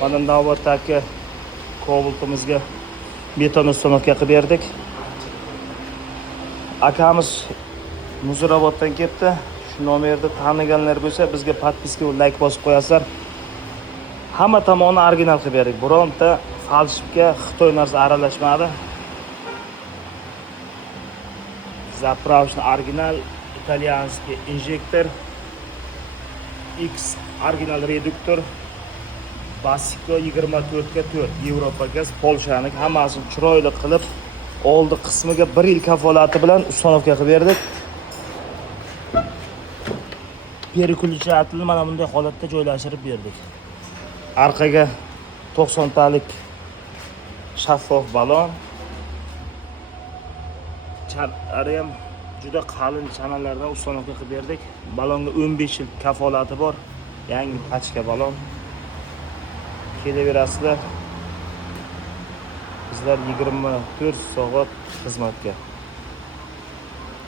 Mana navbatdagi Cobalt'imizga beton uстановка qilib berdik. Akamiz Muzrabotdan ketdi. Shu nomerni taniganlar bo'lsa, bizga podpiska va like bosib qo'yasizlar. Hamma tomonni original qilib berdik. Bironta falshifga Xitoy narsa aralashmadi. Zapravочный original italyanskiy injektor, X original reduktor, Basico 24/4 Yevropa gaz Polshaning hammasini chiroyli qilib oldi qismiga 1 yil kafolati bilan uстановка qilib berdik. Переключателni mana bunday holatda joylashtirib berdik. Arqaga 90 talik shaffof balon. Chanalari ham juda qalin chanallardan uстановка qilib berdik. Balonga 15 yil kafolati bor. Yangi pachka balon. Kelaverasizlar. Bizlar 24 soat xizmatga.